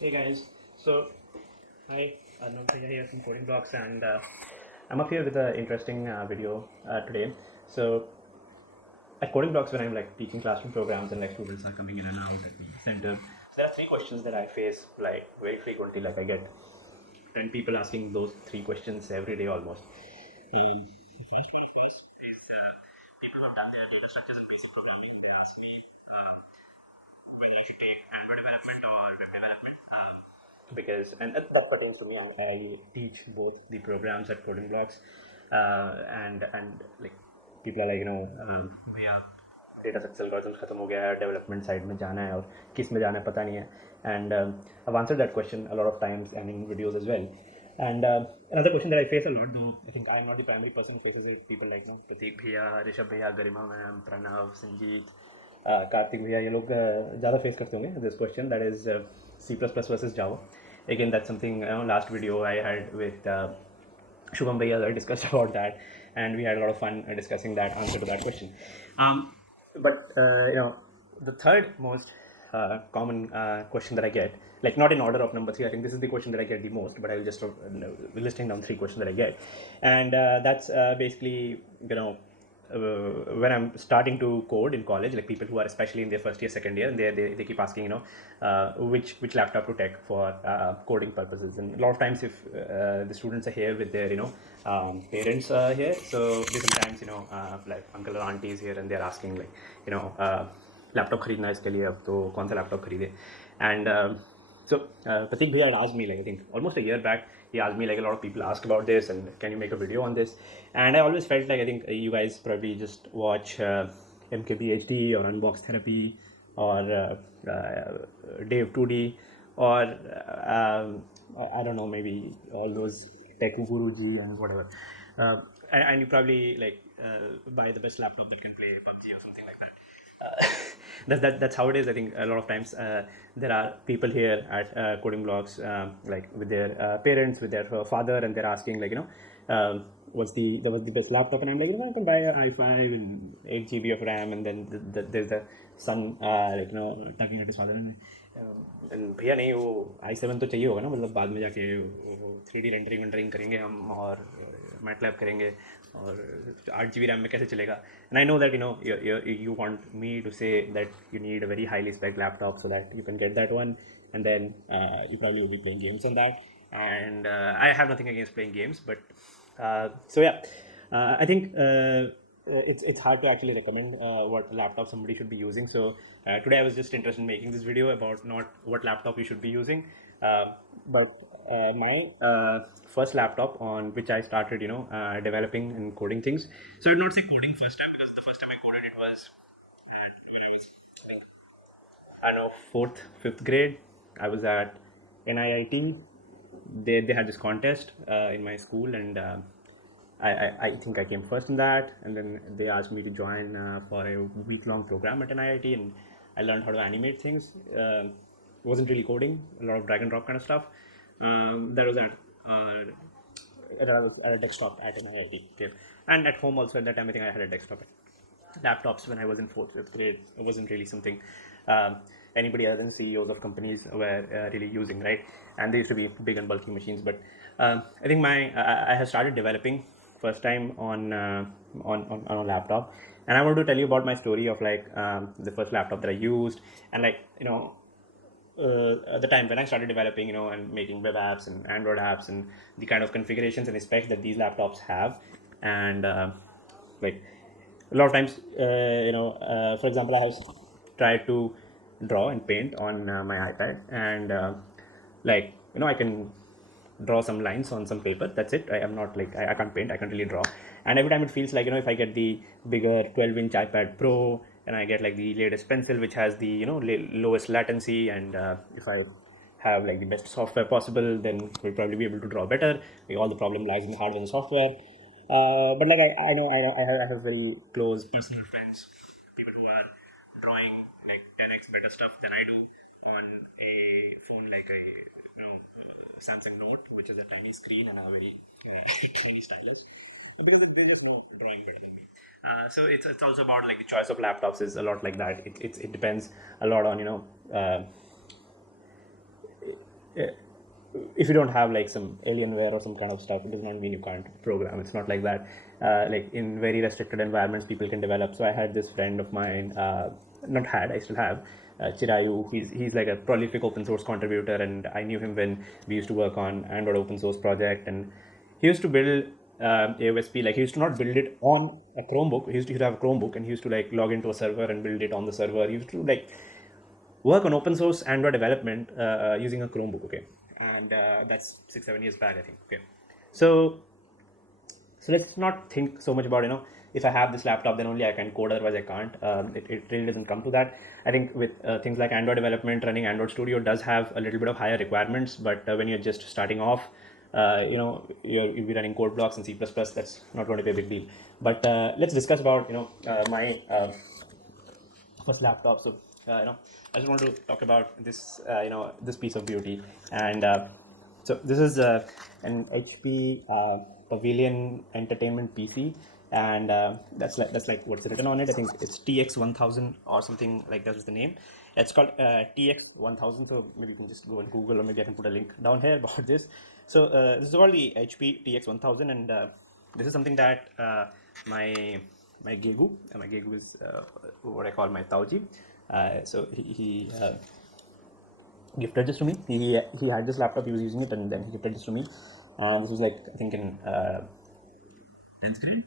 Hey guys, so hi, Arnav here from Coding Blocks, and I'm up here with an interesting video today. So at Coding Blocks, when I'm like teaching classroom programs and like students are coming in and out at the center, so there are three questions that I face like very frequently. Like I get 10 people asking those three questions every day almost. The first one is people who have done their data structures and basic programming. They ask me whether I should take Android development or web development. Because and that pertains to me. I teach both the programs at Coding Blocks, and like people are like भैया data structure algorithms खत्म हो गया है development side में जाना है और किस में जाना है पता नहीं है and I've answered that question a lot of times and in videos as well. And another question that I face a lot, though I think I'm not the primary person who faces it. People like Pratik bhaiya, Rishabh bhaiya, Garima ma'am, Pranav, Sanjeet, Kartik भैया ये लोग ज़्यादा face करते होंगे this question that is C++ versus Java. Again, that's something last video I had with Shubham Bhaiya. I discussed about that, and we had a lot of fun discussing that answer to that question. But the third most common question that I get, like not in order of number three, I think this is the question that I get the most, but I will just listing down three questions that I get, and that's basically when I'm starting to code in college, like people who are especially in their first year, second year, and they keep asking, which laptop to take for coding purposes. And a lot of times, if the students are here with their, parents here, so they sometimes, like uncle or aunties here, and they're asking like, laptop खरीदना है इसके लिए अब तो कौन सा laptop खरीदे and so Pratik Bhaiya had asked me like I think almost a year back. He asked me like a lot of people ask about this and can you make a video on this? And I always felt like I think you guys probably just watch MKBHD or Unbox Therapy or Dave 2D or I don't know, maybe all those Tech Guruji and whatever. And you probably like buy the best laptop that can play PUBG or something like that. That's how it is. I think a lot of times there are people here at Coding Blocks like with their parents, with their father, and they're asking like what's the best laptop, and I'm like I can buy an i5 and 8 GB of RAM, and then there's the son talking at his father and भैया नहीं वो i7 तो चाहिए होगा ना मतलब बाद में जाके वो 3D रेंडरिंग करेंगे हम और मैटलैब करेंगे और 8 GB RAM में कैसे चलेगा. And I know that you want me to say that you need a very highly spec laptop so that you can get that one, and then you probably will be playing games on that. And I have nothing against playing games, but so yeah, I think it's hard to actually recommend what laptop somebody should be using. So today I was just interested in making this video about not what laptop you should be using, but my first laptop on which I started developing and coding things. So I would not say coding first time because the first time I coded it was when I was I don't know, fourth, fifth grade. I was at NIIT. They had this contest in my school, and I think I came first in that. And then they asked me to join for a week-long program at NIIT, and I learned how to animate things. Wasn't really coding, a lot of drag and drop kind of stuff. That was at a desktop at NIIT. Okay. And at home also at that time, I think I had a desktop. Laptops when I was in fourth, fifth grade, it wasn't really something anybody other than CEOs of companies were really using, right? And they used to be big and bulky machines. But I think I have started developing first time on a laptop, and I want to tell you about my story of like the first laptop that I used, and like at the time when I started developing, and making web apps and Android apps and the kind of configurations and specs that these laptops have, and like a lot of times, for example, I have tried to draw and paint on my iPad, and I can draw some lines on some paper. That's it. I am not like I can't paint. I can't really draw. And every time it feels like if I get the bigger 12-inch iPad Pro and I get like the latest pencil which has the lowest latency, and if I have like the best software possible, then we'll probably be able to draw better. Like, all the problem lies in the hardware and software. But like I know I have very close personal friends, people who are drawing like 10x better stuff than I do on a phone like a Samsung Note, which is a tiny screen and a very tiny stylus, because they just drawing better than me. So it's also about like the choice of laptops is a lot like that. It depends a lot on if you don't have like some alienware or some kind of stuff, it does not mean you can't program. It's not like that. Like in very restricted environments, people can develop. So I had this friend of mine, not had, I still have, Chirayu. He's like a prolific open source contributor, and I knew him when we used to work on Android open source project. And he used to build AOSP. Like he used to not build it on a Chromebook. He used to have a Chromebook, and he used to like log into a server and build it on the server. He used to like work on open source Android development using a Chromebook. Okay, and that's 6-7 years back, I think. Okay, so let's not think so much about if I have this laptop then only I can code, otherwise I can't. It really doesn't come to that. I think with things like Android development, running Android Studio does have a little bit of higher requirements, but when you're just starting off, you'll be running code blocks in C++. That's not going to be a big deal. But let's discuss about my first laptop. So I just want to talk about this this piece of beauty. And so this is an HP Pavilion Entertainment PC, and that's like what's written on it. I think it's TX1000 or something like that is the name. It's called TX1000. So maybe you can just go and Google, or maybe I can put a link down here about this. So this is called the HP TX1000, and this is something that my Gegu is what I call my Tauji. So he gifted this to me. He had this laptop, he was using it, and then he gifted this to me. And this was like, I think in 10th grade.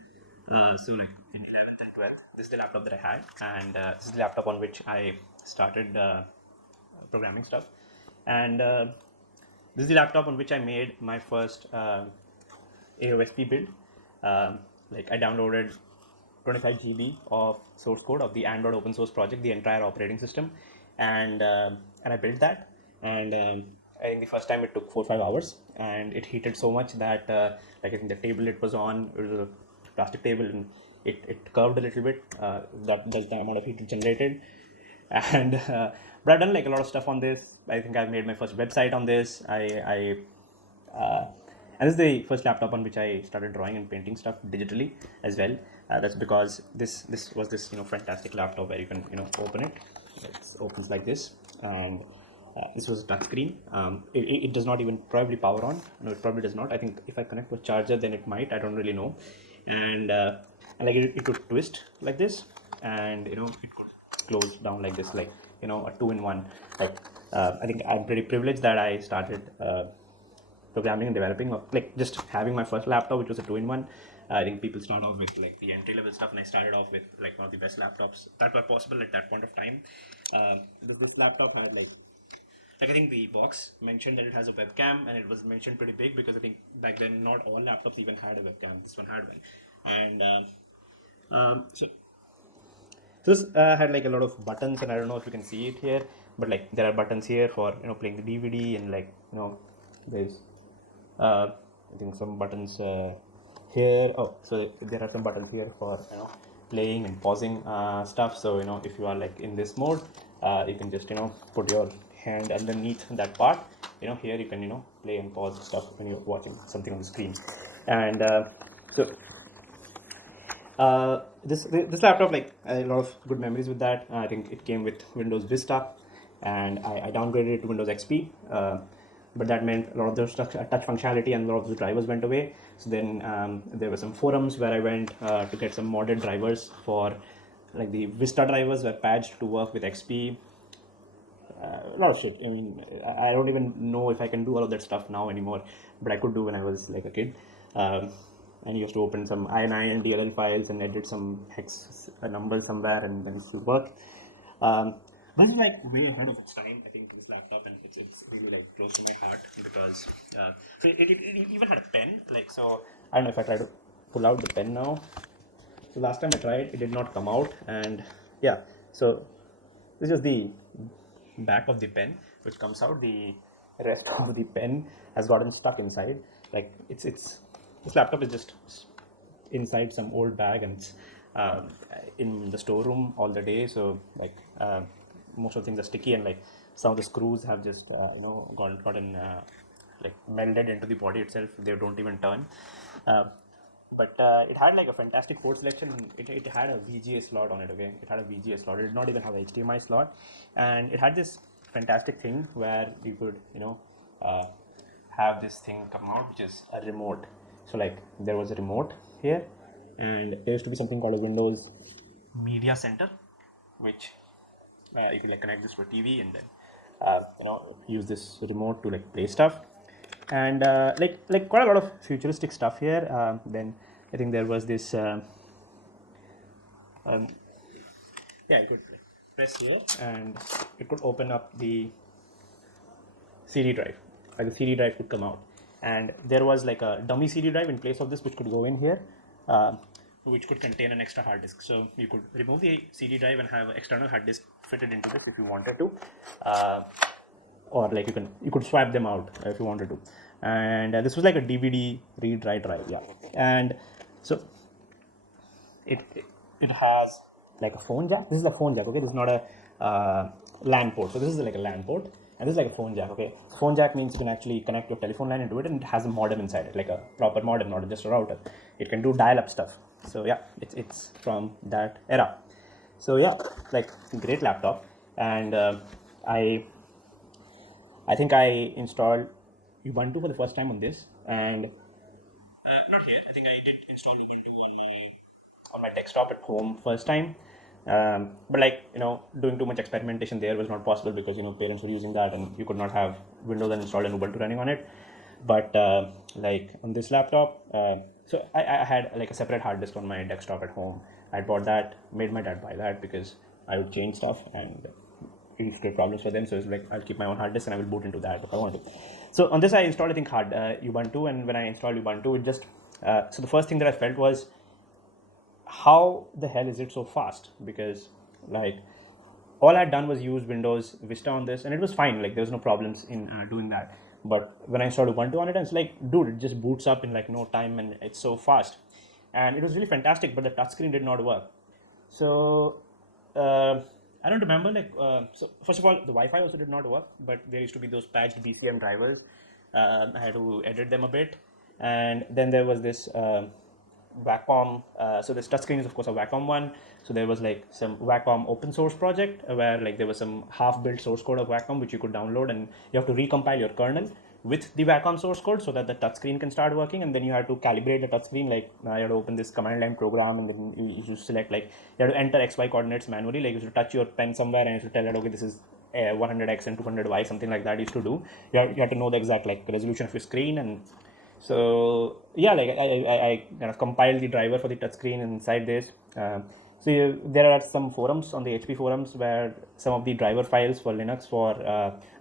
So like in 11th and 12th, this is the laptop that I had, and this is the laptop on which I started programming stuff. And this is the laptop on which I made my first AOSP build. Like I downloaded 25 GB of source code of the Android open source project, the entire operating system, and I built that. And I think the first time it took 4 or 5 hours, and it heated so much that like I think the table it was on, it was a plastic table, and it curved a little bit. That's the amount of heat it generated. And but I've done like a lot of stuff on this. I think I've made my first website on this. And this is the first laptop on which I started drawing and painting stuff digitally as well. That's because this was this fantastic laptop where you can open it. It opens like this, and this was a touch screen. It does not even probably power on. No, it probably does not. I think if I connect to a charger, then it might. I don't really know. And like it could twist like this, and it could close down like this, like a 2-in-1. Like I think I'm pretty privileged that I started programming and developing, like just having my first laptop, which was a 2-in-1. I think people start off with like the entry level stuff, and I started off with like one of the best laptops that were possible at that point of time. This laptop had like I think the box mentioned that it has a webcam, and it was mentioned pretty big because I think back then not all laptops even had a webcam. This one had one. And so this had like a lot of buttons, and I don't know if you can see it here, but like there are buttons here for playing the DVD, and like there's I think some buttons here. Oh, so there are some buttons here for playing and pausing stuff. So if you are like in this mode, you can just put your hand underneath that part. Here you can play and pause stuff when you're watching something on the screen. And so this laptop, like a lot of good memories with that. I think it came with Windows Vista, and I downgraded it to Windows XP. But that meant a lot of the touch functionality and a lot of the drivers went away. So then there were some forums where I went to get some modded drivers for, like, the Vista drivers were patched to work with XP. A lot of shit. I mean, I don't even know if I can do all of that stuff now anymore, but I could do when I was like a kid. And you used to open some INI and DLL files and edit some hex numbers somewhere, and then it would work. But it's like way ahead of its time, I think, this laptop, and it's really like close to my heart because so it even had a pen. Like, so I don't know if I try to pull out the pen now. So last time I tried, it did not come out, and yeah. So this is the back of the pen, which comes out. The rest of the pen has gotten stuck inside. Like this laptop is just inside some old bag, and it's in the storeroom all the day. So like most of the things are sticky, and like some of the screws have just gotten like melded into the body itself. They don't even turn. But it had like a fantastic port selection. It had a VGA slot on it. Okay, it had a VGA slot. It did not even have a HDMI slot, and it had this fantastic thing where you could have this thing come out, which is a remote. So like there was a remote here, and there used to be something called a Windows Media Center, which you can like connect this to a TV and then use this remote to like play stuff, and like quite a lot of futuristic stuff here. Then I think there was this yeah, you could press here and it could open up the CD drive. Like the CD drive could come out, and there was like a dummy CD drive in place of this, which could go in here, which could contain an extra hard disk. So you could remove the CD drive and have an external hard disk fitted into this if you wanted to, or like you could swap them out if you wanted to. And this was like a DVD read write drive, yeah. And so it has like a phone jack. This is a phone jack, okay. This is not a LAN port. So this is like a LAN port, and this is like a phone jack, okay. Phone jack means you can actually connect your telephone line into it, and it has a modem inside it, like a proper modem, not just a router. It can do dial-up stuff. So yeah, it's from that era. So yeah, like great laptop. And I think I installed Ubuntu for the first time on this, and not here. I think I did install Ubuntu on my desktop at home first time. But like doing too much experimentation there was not possible because parents were using that, and you could not have Windows and installed an Ubuntu running on it. But like on this laptop, so I had like a separate hard disk on my desktop at home. I bought that, made my dad buy that because I would change stuff and it used to create problems for them. So it's like I'll keep my own hard disk and I will boot into that if I want to. So on this I installed I think Ubuntu, and when I installed Ubuntu, it just so the first thing that I felt was, how the hell is it so fast? Because like all I had done was use Windows Vista on this, and it was fine. Like there was no problems in doing that. But when I installed Ubuntu on it, it's like, dude, it just boots up in like no time, and it's so fast. And it was really fantastic, but the touchscreen did not work. So I don't remember. Like so, first of all, the Wi-Fi also did not work. But there used to be those patched BCM drivers. I had to edit them a bit, and then there was this. Wacom, so this touchscreen is of course a Wacom one. So there was like some Wacom open source project where like there was some half-built source code of Wacom which you could download, and you have to recompile your kernel with the Wacom source code so that the touchscreen can start working. And then you have to calibrate the touchscreen, like you have to open this command line program, and then you select, like you have to enter XY coordinates manually. Like you should touch your pen somewhere and you should tell it, okay, this is 100x and 200y, something like that. You used to do. You have to know the exact like resolution of your screen. And so yeah, like I kind of compiled the driver for the touchscreen inside this. So there are some forums on the HP forums where some of the driver files for Linux for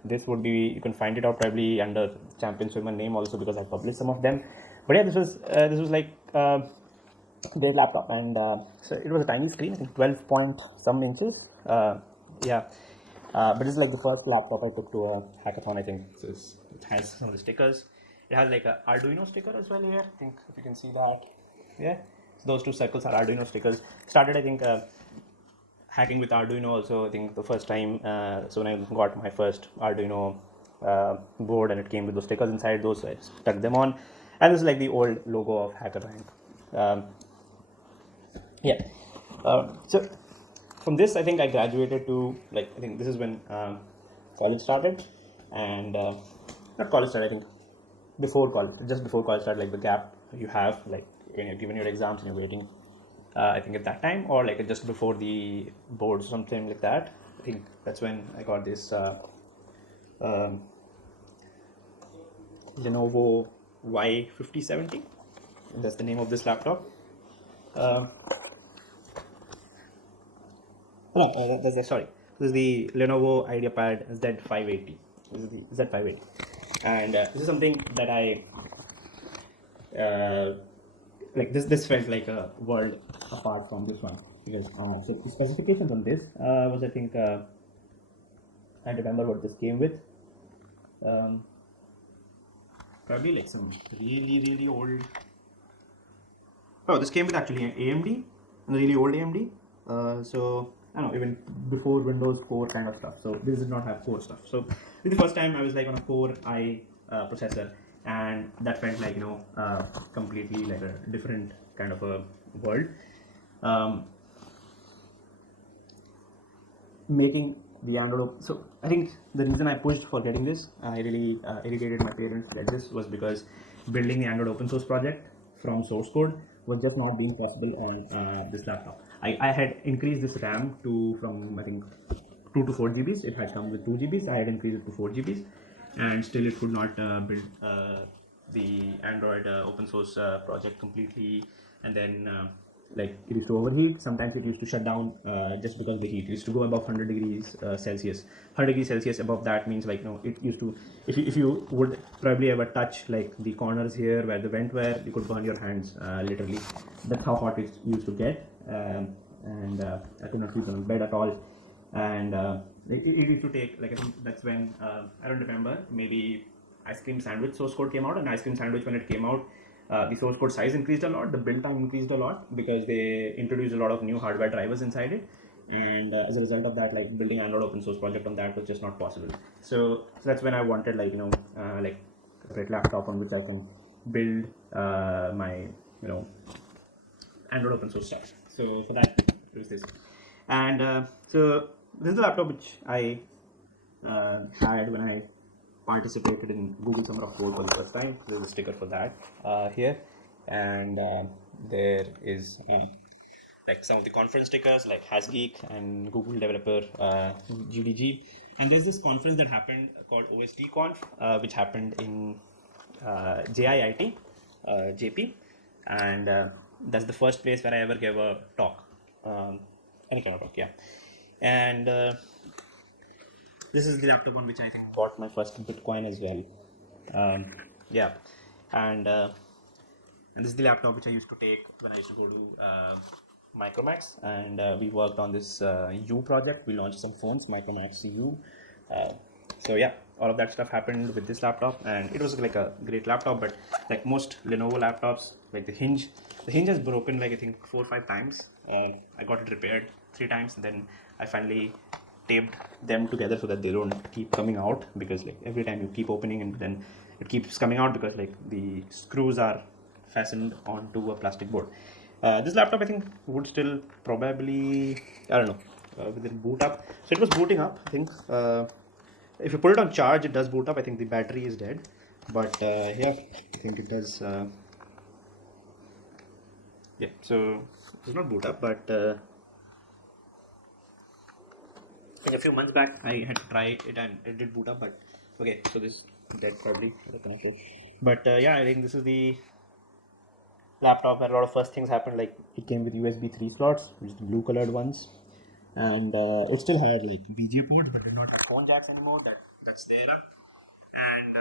this would be, you can find it out probably under Champion Swimmer name also, because I published some of them. But yeah, this was like their laptop, and so it was a tiny screen, I think 12 point some inches. Yeah. But it's like the first laptop I took to a hackathon, I think. So it has some of the stickers. It has like a Arduino sticker as well here. I think if you can see that. Yeah. So those two circles are Arduino stickers. Started, I think, hacking with Arduino also, I think the first time. So when I got my first Arduino board and it came with those stickers inside, those I stuck them on. And this is like the old logo of HackerRank. Yeah. So from this, I think I graduated to, like, I think this is when college started. And not college started, I think before college, just before college started, like the gap you have, like when you're given your exams and you're waiting, I think at that time, or like just before the boards or something like that. I think that's when I got this Lenovo Y5070. That's the name of this laptop. Sorry, this is the Lenovo IdeaPad Z580. This is the Z580, and this is something that I like. This felt like a world apart from this one, because so the specifications on this was, I think, I remember what this came with. Probably like some really old. Oh, this came with actually an AMD, a really old AMD. So I don't know, even before Windows Core kind of stuff. So this did not have Core stuff. So this is the first time I was like on a Core i processor, and that felt like completely like a different kind of a world. Making the Android. So I think the reason I pushed for getting this, I really irritated my parents that this was because building the Android open source project from source code was just not being possible on this laptop. I had increased this RAM to from I think 2 to 4 GBs. It had come with 2 GBs. I had increased it to 4 GBs, and still it could not build the Android open source project completely. And then like it used to overheat. Sometimes it used to shut down just because of the heat. It used to go above 100 degrees Celsius. 100 degrees Celsius above that means like it used to, if you would probably ever touch like the corners here where the vent were, you could burn your hands literally. That's how hot it used to get. And I could not sleep on bed at all. And it used to take like I think that's when I don't remember, maybe ice cream sandwich source code came out. And ice cream sandwich, when it came out, the source code size increased a lot, the build time increased a lot because they introduced a lot of new hardware drivers inside it. And as a result of that, like building Android open source project on that was just not possible. So that's when I wanted like like a great laptop on which I can build my Android open source stuff. So for that, it was this. And so this is the laptop which I had when I participated in Google Summer of Code for the first time. There's a sticker for that here, and there is like some of the conference stickers like HasGeek and Google Developer GDG. And there's this conference that happened called OSDConf, which happened in JIIT, JP, and that's the first place where I ever gave a talk, any kind of talk, yeah. And this is the laptop on which I think bought my first Bitcoin as well. Yeah, and this is the laptop which I used to take when I used to go to Micromax, and we worked on this U project. We launched some phones, Micromax U. So yeah, all of that stuff happened with this laptop, and it was like a great laptop. But like most Lenovo laptops, like the hinge has broken like I think 4 or 5 times. I got it repaired 3 times, and then I finally taped them together so that they don't keep coming out, because like every time you keep opening and then it keeps coming out because like the screws are fastened onto a plastic board. This laptop I think would still probably, I don't know, within boot up. So it was booting up, I think. If you put it on charge, it does boot up. I think the battery is dead, but yeah, I think it does. Yeah, so it does not boot up, but like a few months back I had to try it and it did boot up. But okay, so this is dead probably, the connector. But yeah, I think this is the laptop where a lot of first things happened. Like it came with USB 3 slots, which is the blue colored ones, and it still had like VGA port, but did not have phone jacks anymore. That's there, and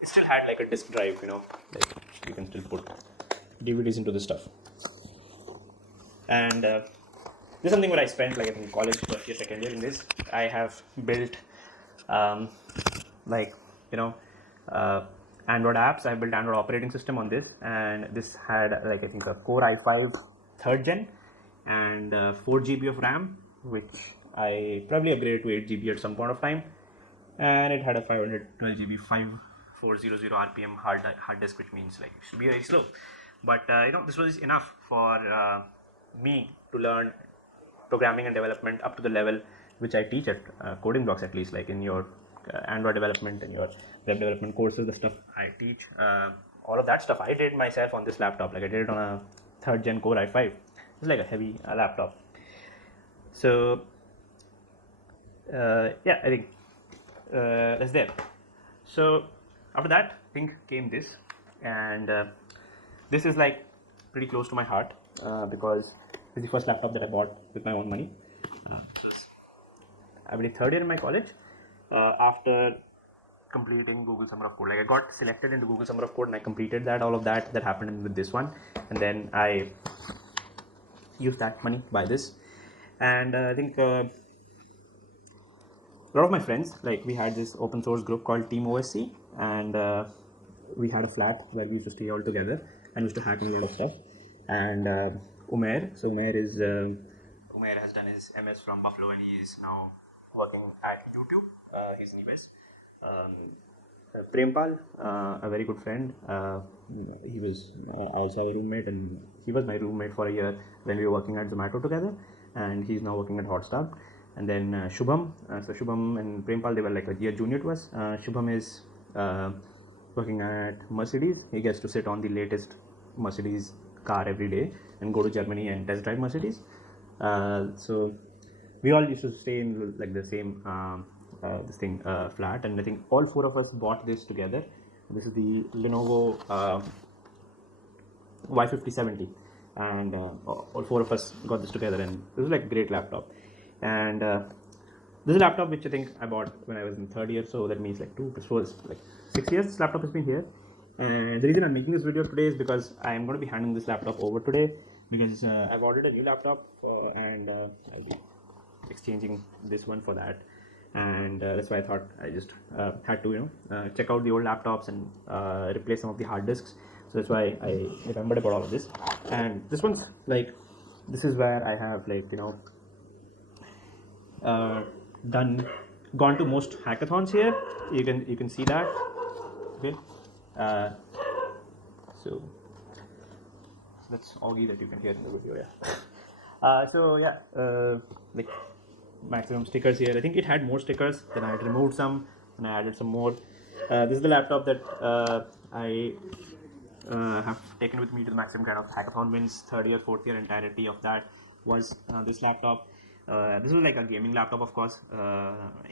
it still had like a disk drive. Like you can still put DVDs into this stuff. And this is something where I spent like in college, first year, second year in this. I have built like Android apps. I built Android operating system on this, and this had like I think a Core i5 3rd gen and 4 GB of RAM, which I probably upgraded to 8 GB at some point of time. And it had a 512 GB 5400 RPM hard disk, which means like it should be very slow. But this was enough for me to learn programming and development up to the level which I teach at Coding Blocks, at least like in your Android development and your web development courses. The stuff I teach, all of that stuff I did myself on this laptop. Like I did it on a 3rd gen Core i5. It's like a heavy laptop. So yeah, I think that's there. So after that, I think came this, and this is like pretty close to my heart because it's the first laptop that I bought with my own money. I believe 3rd year in my college, after completing Google Summer of Code. Like I got selected into Google Summer of Code and I completed that. All of that happened with this one, and then I used that money to buy this. And I think a lot of my friends, like we had this open source group called Team OSC, and we had a flat where we used to stay all together and used to hack on a lot of stuff. And Umair has done his MS from Buffalo, and he is now working at YouTube. He's in US. Prempal, a very good friend, he was also a roommate, and he was my roommate for a year when we were working at Zomato together, and he's now working at Hotstar. And then Shubham. So Shubham and Prempal, they were like a year junior to us. Shubham is working at Mercedes. He gets to sit on the latest Mercedes car every day and go to Germany and test drive Mercedes. So we all used to stay in like the same flat, and I think all four of us bought this together. This is the Lenovo Y5070, and all four of us got this together, and this was like a great laptop. And this is a laptop which I think I bought when I was in third year, so that means like 6 years this laptop has been here. And the reason I'm making this video today is because I am going to be handing this laptop over today, because I've ordered a new laptop and I'll be exchanging this one for that. And that's why I thought I just had to check out the old laptops and replace some of the hard disks. So that's why I remembered about all of this. And this one's like, this is where I have like gone to most hackathons here. You can see that. Okay, so that's Augie that you can hear in the video. Yeah. So yeah, like maximum stickers here. I think it had more stickers, then I had removed some and I added some more. This is the laptop that I have taken with me to the maximum kind of hackathon wins. Third year, fourth year, entirety of that was this laptop. This was like a gaming laptop, of course,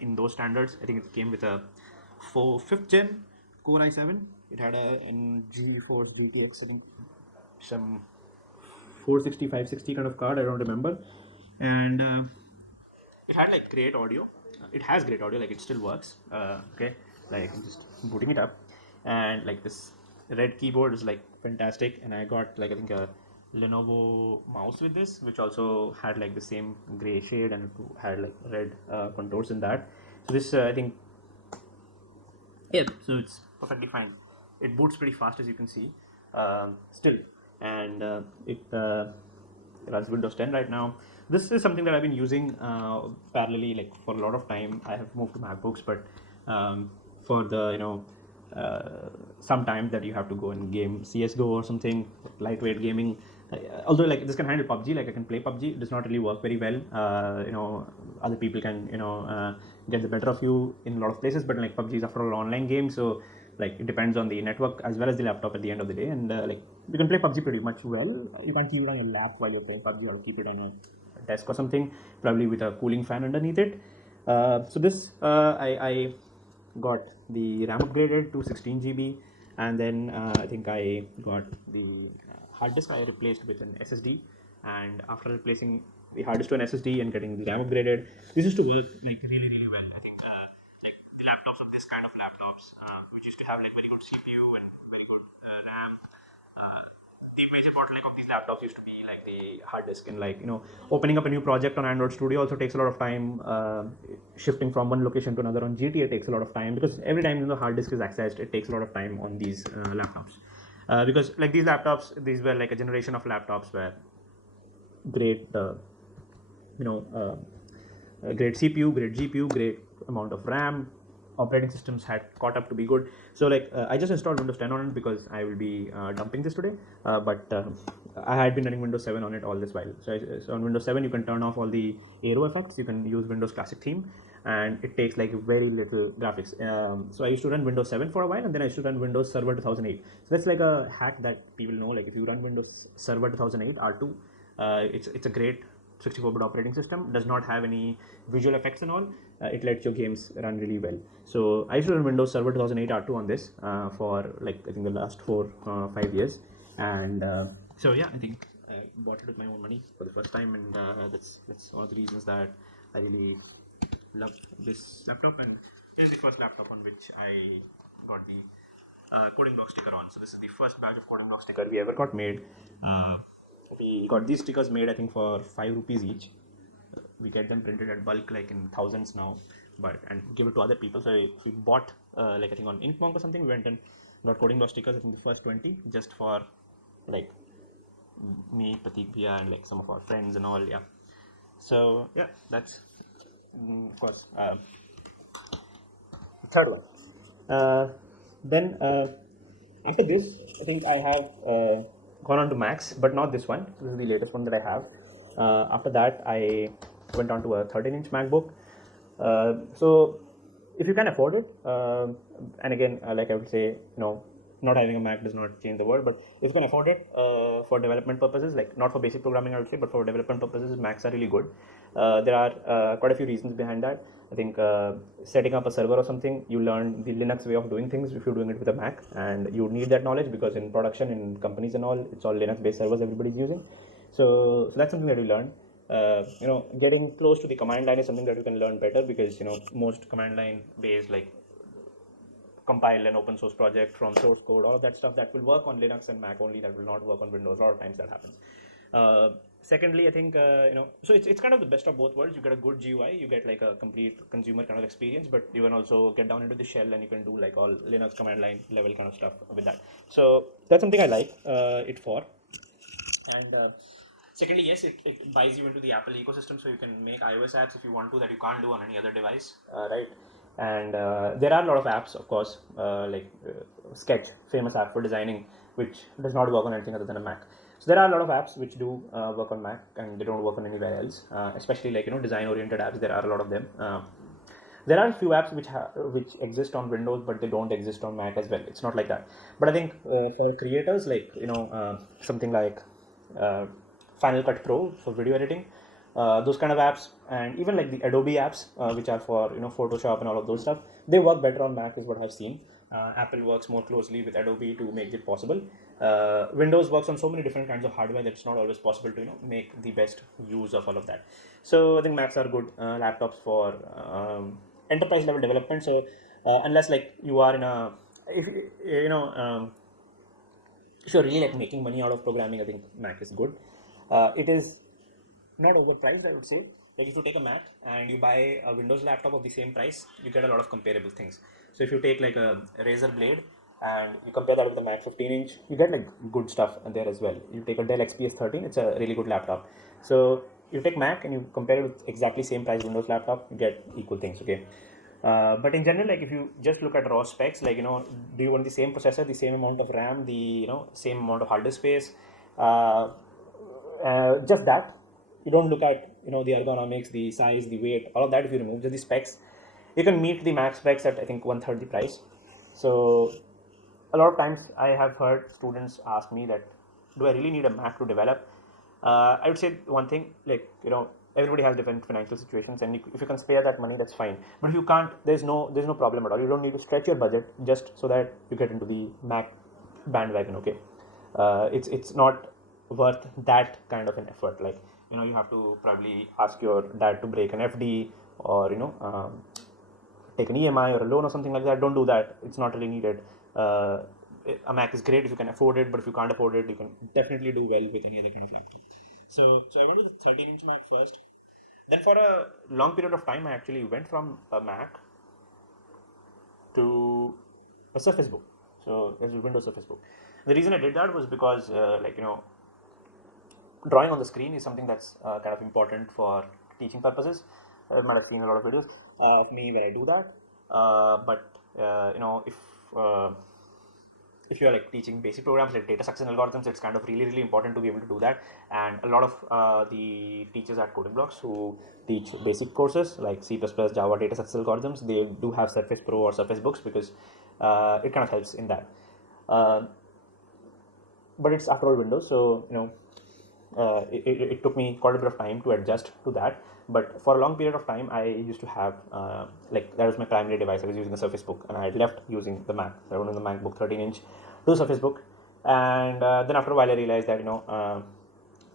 in those standards. I think it came with a 5th gen Core i7. It had a GeForce GTX, I think some 460, 560 kind of card, I don't remember. And it had like great audio. It has great audio, like it still works. Okay, like I'm just booting it up, and like this red keyboard is like fantastic. And I got like I think a Lenovo mouse with this, which also had like the same gray shade and had like red contours in that. So this I think, yeah, so it's perfectly fine. It boots pretty fast, as you can see, still, and it runs Windows 10 right now. This is something that I've been using parallelly, like for a lot of time. I have moved to Macbooks, but for the sometimes that you have to go and game CS:GO or something, lightweight gaming. Although like this can handle PUBG, like I can play PUBG, it does not really work very well. Other people can get the better of you in a lot of places, but like PUBG is after all online game, so like it depends on the network as well as the laptop at the end of the day. And like you can play PUBG pretty much well. You can keep it on your lap while you're playing PUBG, or keep it on a desk or something, probably with a cooling fan underneath it. So this I got the RAM upgraded to 16 GB, and then I think I got the hard disk I replaced with an SSD. And after replacing the hard disk to an SSD and getting the RAM upgraded, this used to work like really well. I think like the laptops of this kind of laptops, which used to have like very good CPU and very good RAM. The major bottleneck of these laptops used to be like the hard disk, and like opening up a new project on Android Studio also takes a lot of time. Shifting from one location to another on GTA takes a lot of time, because every time the hard disk is accessed, it takes a lot of time on these laptops. Because like these laptops, these were like a generation of laptops where great great CPU, great GPU, great amount of RAM. Operating systems had caught up to be good. So like I just installed Windows 10 on it because I will be dumping this today. But I had been running Windows 7 on it all this while. So on Windows 7 you can turn off all the aero effects. You can use Windows Classic theme, and it takes like very little graphics. So I used to run Windows 7 for a while, and then I used to run Windows Server 2008. So that's like a hack that people know. Like if you run Windows Server 2008 R2, it's a great 64-bit operating system. Does not have any visual effects and all. It lets your games run really well. So I used to run Windows Server 2008 R2 on this for like I think the last 4-5 years. And so yeah, I think I bought it with my own money for the first time, and that's one of the reasons that I really love this laptop. And this is the first laptop on which I got the coding block sticker on. So this is the first batch of coding block sticker we ever got made. We got these stickers made I think for 5 rupees each. We get them printed at bulk, like in thousands now, and give it to other people. So we bought like I think on Inkmonk or something, we went and got coding block stickers. I think the first 20 just for like me, Pratik Bhaiya, and like some of our friends and all. Yeah. So yeah, that's of course the third one. Then after this, I think I have gone on to Macs, but not this one. This is the latest one that I have. After that, I went on to a 13-inch MacBook. So if you can afford it, and again, like I would say, not having a Mac does not change the world, but if you can afford it for development purposes, like not for basic programming, I would say, but for development purposes, Macs are really good. There are quite a few reasons behind that. I think setting up a server or something, you learn the Linux way of doing things if you're doing it with a Mac, and you need that knowledge because in production, in companies and all, it's all Linux-based servers everybody's using. So that's something that we learn. Getting close to the command line is something that you can learn better because most command line based like compile an open source project from source code, all of that stuff that will work on Linux and Mac only, that will not work on Windows. A lot of times that happens. Secondly, I think so it's kind of the best of both worlds. You get a good GUI, you get like a complete consumer kind of experience, but you can also get down into the shell and you can do like all Linux command line level kind of stuff with that. So that's something I like it for. And secondly, yes, it buys you into the Apple ecosystem, so you can make iOS apps if you want to that you can't do on any other device, right? And there are a lot of apps, of course, like Sketch, famous app for designing, which does not work on anything other than a Mac. So there are a lot of apps which do work on Mac and they don't work on anywhere else, especially like design-oriented apps. There are a lot of them. There are a few apps which exist on Windows, but they don't exist on Mac as well. It's not like that. But I think for creators, like something like Final Cut Pro for video editing, those kind of apps, and even like the Adobe apps, which are for Photoshop and all of those stuff, they work better on Mac is what I've seen. Apple works more closely with Adobe to make it possible. Windows works on so many different kinds of hardware that it's not always possible to make the best use of all of that. So I think Macs are good laptops for enterprise level development. So unless like you are in a if you're really like making money out of programming, I think Mac is good. It is not overpriced, I would say. Like if you take a Mac and you buy a Windows laptop of the same price, you get a lot of comparable things. So if you take like a Razer Blade and you compare that with the Mac 15-inch, you get like good stuff there as well. You take a Dell XPS 13, it's a really good laptop. So you take Mac and you compare it with exactly same price Windows laptop, you get equal things, okay? But in general, like if you just look at raw specs, like do you want the same processor, the same amount of RAM, the same amount of hard disk space, just that. You don't look at the ergonomics, the size, the weight, all of that. If you remove just the specs, you can meet the Mac specs at I think 1/3 the price. So a lot of times I have heard students ask me that, do I really need a Mac to develop? I would say one thing, like everybody has different financial situations, and if you can spare that money, that's fine. But if you can't, there's no problem at all. You don't need to stretch your budget just so that you get into the Mac bandwagon. Okay, it's not worth that kind of an effort. Like you have to probably ask your dad to break an FD or take an EMI or a loan or something like that. Don't do that. It's not really needed. A Mac is great if you can afford it, but if you can't afford it, you can definitely do well with any other kind of laptop. So I went with the 13-inch Mac first. Then for a long period of time, I actually went from a Mac to a Surface Book. So there's a Windows Surface Book. The reason I did that was because drawing on the screen is something that's kind of important for teaching purposes. You might have seen a lot of videos of me where I do that. But if you're like teaching basic programs like data structure and algorithms, it's kind of really important to be able to do that. And a lot of the teachers at Coding Blocks who teach basic courses like C++, Java, data structure algorithms, they do have Surface Pro or Surface Books because it kind of helps in that. But it's after all Windows, so it took me quite a bit of time to adjust to that. But for a long period of time, I used to have like that was my primary device. I was using the Surface Book, and I had left using the Mac. So I went on the MacBook 13-inch to Surface Book, and then after a while, I realized that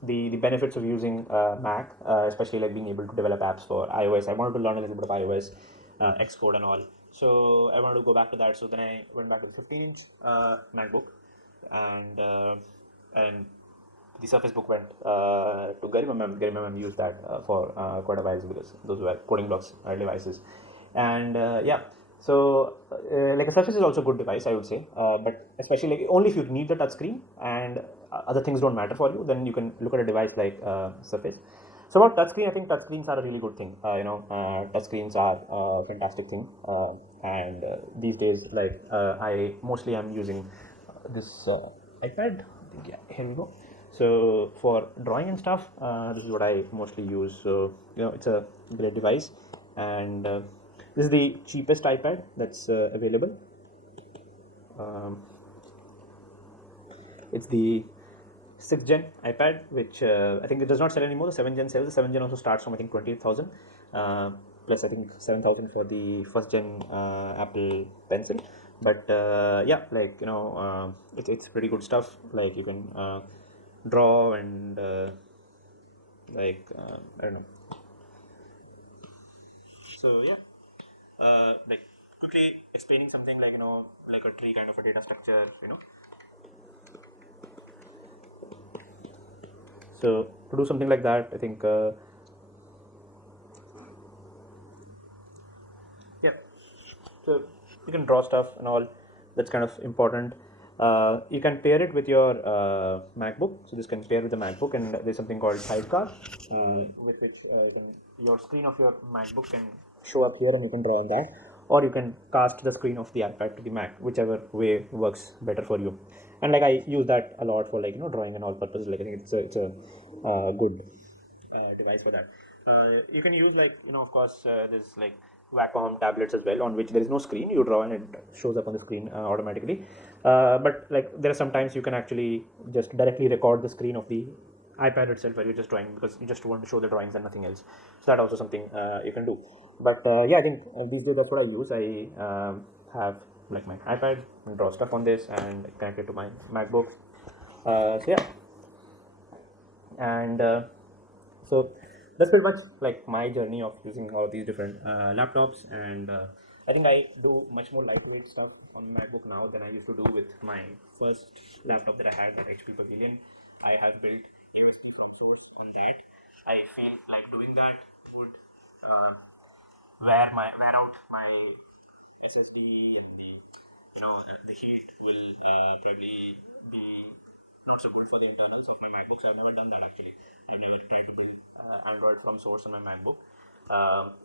the benefits of using Mac, especially like being able to develop apps for iOS. I wanted to learn a little bit of iOS, Xcode, and all. So I wanted to go back to that. So then I went back to the 15-inch MacBook, and the Surface Book went to Garimam. Garimam used that for quite a while because those were Coding Blocks devices. And so like a Surface is also a good device, I would say, but especially like only if you need the touchscreen and other things don't matter for you, then you can look at a device like Surface. So about touchscreen, I think touchscreens are a really good thing. Touchscreens are a fantastic thing, and these days, like I mostly am using this iPad. Yeah, here we go. So for drawing and stuff, this is what I mostly use. So it's a great device, and this is the cheapest iPad that's available. Um, it's the 6th gen iPad, which I think it does not sell anymore. The 7th gen sells. The 7th gen also starts from I think 28,000, plus I think 7,000 for the 1st gen Apple Pencil. But yeah, like it's pretty good stuff. Like you can draw and I don't know. So yeah, like quickly explaining something like like a tree kind of a data structure. So to do something like that, I think yeah. So you can draw stuff and all. That's kind of important. You can pair it with your MacBook. So this can pair with the MacBook, and there's something called Sidecar, with which your screen of your MacBook can show up here, and you can draw on that, or you can cast the screen of the iPad to the Mac, whichever way works better for you. And like I use that a lot for drawing and all purposes. Like I think it's a good device for that. You can use of course, there's like Wacom tablets as well, on which there is no screen. You draw and it shows up on the screen automatically. But like there are sometimes you can actually just directly record the screen of the iPad itself where you're just drawing, because you just want to show the drawings and nothing else. So that also something you can do. But yeah, I think these days that's what I use. I have like my iPad and draw stuff on this and connect it to my MacBook. So yeah, and so that's pretty much like my journey of using all of these different laptops. And I think I do much more lightweight stuff on MacBook now than I used to do with my first laptop that I had, that HP Pavilion. I have built USB from source on that. I feel like doing that would uh, wear out my SSD, and the heat will probably be not so good for the internals of my MacBook. So I've never done that actually. I've never tried to build Android from source on my MacBook.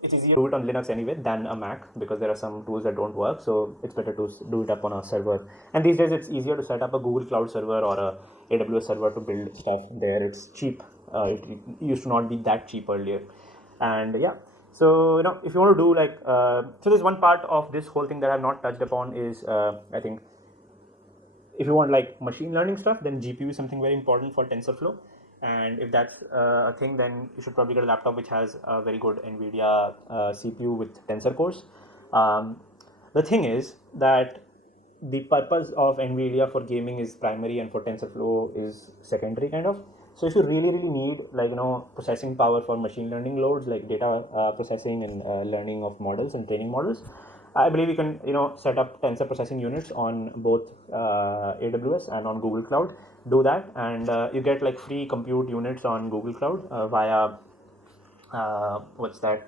It's easier to do it on Linux anyway than a Mac, because there are some tools that don't work. So it's better to do it up on a server. And these days it's easier to set up a Google Cloud server or a AWS server to build stuff there. It's cheap. It used to not be that cheap earlier. And yeah, so if you want to do so there's one part of this whole thing that I've not touched upon is I think if you want like machine learning stuff, then GPU is something very important for TensorFlow. And if that's a thing, then you should probably get a laptop which has a very good NVIDIA CPU with tensor cores. The thing is that the purpose of NVIDIA for gaming is primary, and for TensorFlow is secondary kind of. So if you really need processing power for machine learning loads, like data processing and learning of models and training models, I believe you can set up tensor processing units on both AWS and on Google Cloud. Do that, and you get like free compute units on Google Cloud via what's that?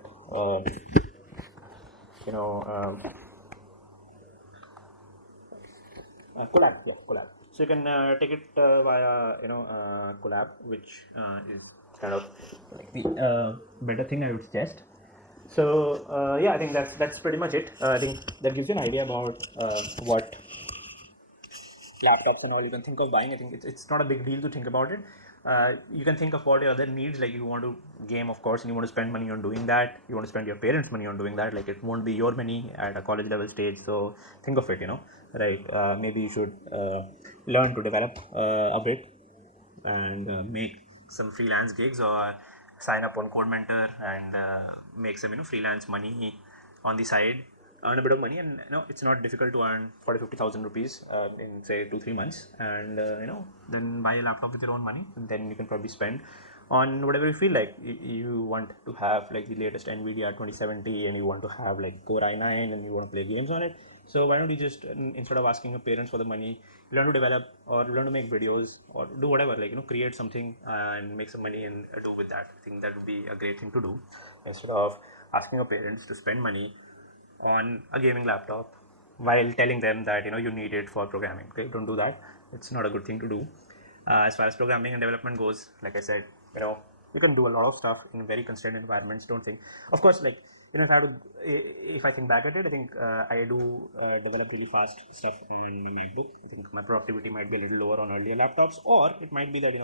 You know. Collab, yeah, Collab. So you can take it via Collab, which is kind of like the better thing I would suggest. So yeah, I think that's pretty much it. I think that gives you an idea about what laptops and all you can think of buying. I think it's not a big deal to think about it. You can think of what your other needs, like you want to game, of course, and you want to spend money on doing that. You want to spend your parents' money on doing that. Like it won't be your money at a college level stage. So think of it, right? Maybe you should learn to develop a bit and make some freelance gigs, or sign up on Code Mentor and make some freelance money on the side, earn a bit of money. And it's not difficult to earn 40,000-50,000 rupees in say 2-3 months, and then buy a laptop with your own money, and then you can probably spend on whatever you feel like. You want to have like the latest NVIDIA 2070, and you want to have like Core i9, and you want to play games on it. So why don't you just, instead of asking your parents for the money, learn to develop or learn to make videos or do whatever, like create something and make some money and do with that. I think that would be a great thing to do, instead of asking your parents to spend money on a gaming laptop while telling them that you need it for programming. Okay, don't do that. It's not a good thing to do. As far as programming and development goes, like I said, you can do a lot of stuff in very constrained environments. Don't think, of course, like if I think back at it, I think I do develop really fast stuff on my MacBook. I think my productivity might be a little lower on earlier laptops, or it might be that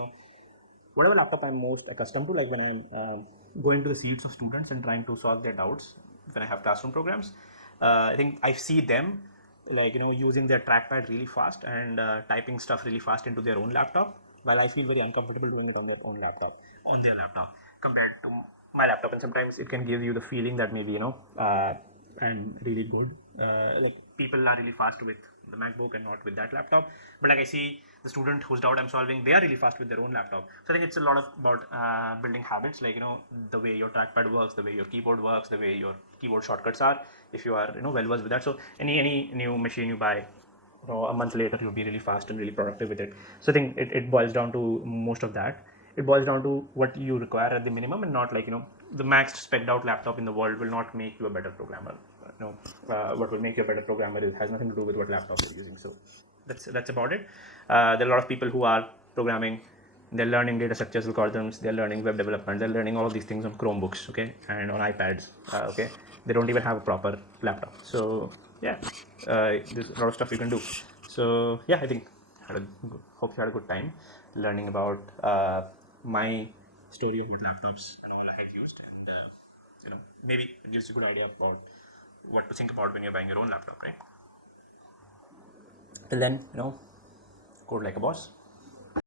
whatever laptop I'm most accustomed to, like when I'm going to the seats of students and trying to solve their doubts when I have classroom programs. I think I see them like using their trackpad really fast and typing stuff really fast into their own laptop, while I feel very uncomfortable doing it on their own laptop, on their laptop compared to my laptop. And sometimes it can give you the feeling that maybe I'm really good. Like people are really fast with the Macbook and not with that laptop. But like I see the student whose doubt I'm solving, they are really fast with their own laptop. So I think it's a lot about building habits, like the way your trackpad works, the way your keyboard works, the way your keyboard shortcuts are. If you are well versed with that, so any new machine you buy, a month later you'll be really fast and really productive with it. So I think it boils down to most of that. It boils down to what you require at the minimum, and not like the max spec'd out laptop in the world will not make you a better programmer. What will make you a better programmer has nothing to do with what laptop you're using. So that's about it. There are a lot of people who are programming, they're learning data structures, algorithms, they're learning web development, they're learning all of these things on Chromebooks, okay, and on iPads, okay. They don't even have a proper laptop. So yeah, there's a lot of stuff you can do. So yeah, I think hope you had a good time learning about my story of what laptops and all I had used, and maybe it gives you a good idea about what to think about when you're buying your own laptop, right? Till then, code like a boss.